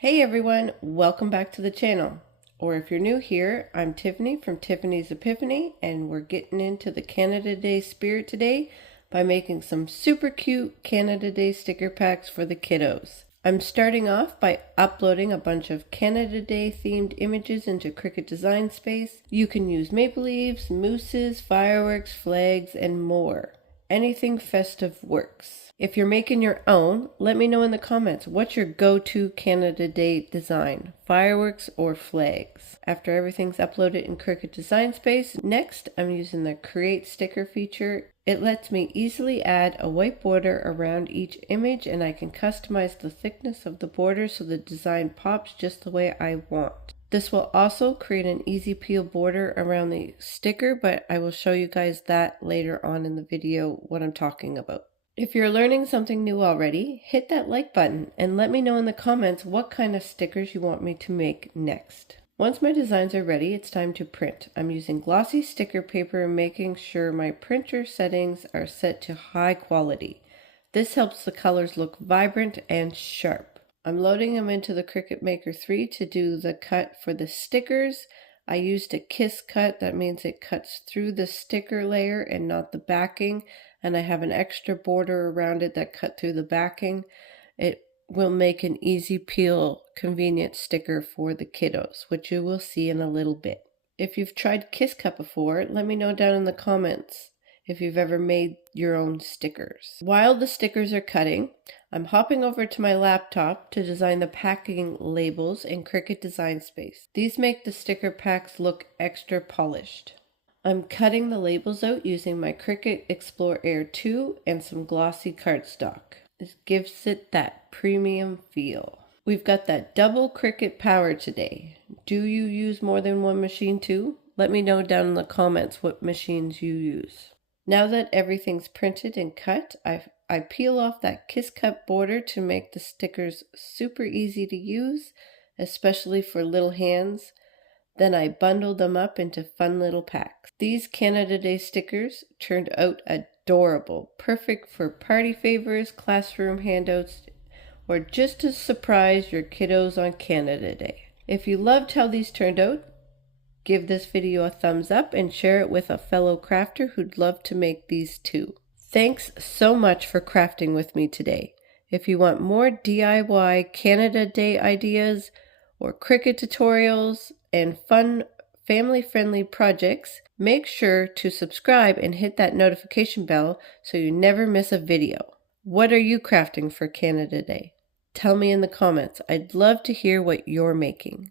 Hey everyone, welcome back to the channel. Or if you're new here, I'm Tiffany from Tiffany's Epiphany, and we're getting into the Canada Day spirit today by making some super cute Canada Day sticker packs for the kiddos. I'm starting off by uploading a bunch of Canada Day themed images into Cricut Design Space. You can use maple leaves, mooses, fireworks, flags, and more. Anything festive works. If you're making your own, let me know in the comments what's your go-to Canada Day design, fireworks or flags. After everything's uploaded in Cricut Design Space, next I'm using the Create Sticker feature. It lets me easily add a white border around each image, and I can customize the thickness of the border so the design pops just the way I want. This will also create an easy peel border around the sticker, but I will show you guys that later on in the video what I'm talking about. If you're learning something new already, hit that like button and let me know in the comments what kind of stickers you want me to make next. Once my designs are ready, it's time to print. I'm using glossy sticker paper and making sure my printer settings are set to high quality. This helps the colors look vibrant and sharp. I'm loading them into the Cricut Maker 3 to do the cut for the stickers. I used a kiss cut. That means it cuts through the sticker layer and not the backing. And I have an extra border around it that cut through the backing. It will make an easy peel convenient sticker for the kiddos, which you will see in a little bit. If you've tried kiss cut before, let me know down in the comments if you've ever made your own stickers. While the stickers are cutting, I'm hopping over to my laptop to design the packing labels in Cricut Design Space. These make the sticker packs look extra polished. I'm cutting the labels out using my Cricut Explore Air 2 and some glossy cardstock. This gives it that premium feel. We've got that double Cricut power today. Do you use more than one machine too? Let me know down in the comments what machines you use. Now that everything's printed and cut, I peel off that kiss cut border to make the stickers super easy to use, especially for little hands. Then I bundled them up into fun little packs. These Canada Day stickers turned out adorable, perfect for party favors, classroom handouts, or just to surprise your kiddos on Canada Day. If you loved how these turned out, give this video a thumbs up and share it with a fellow crafter who'd love to make these too. Thanks so much for crafting with me today. If you want more DIY Canada Day ideas or Cricut tutorials and fun family-friendly projects, make sure to subscribe and hit that notification bell so you never miss a video. What are you crafting for Canada Day? Tell me in the comments. I'd love to hear what you're making.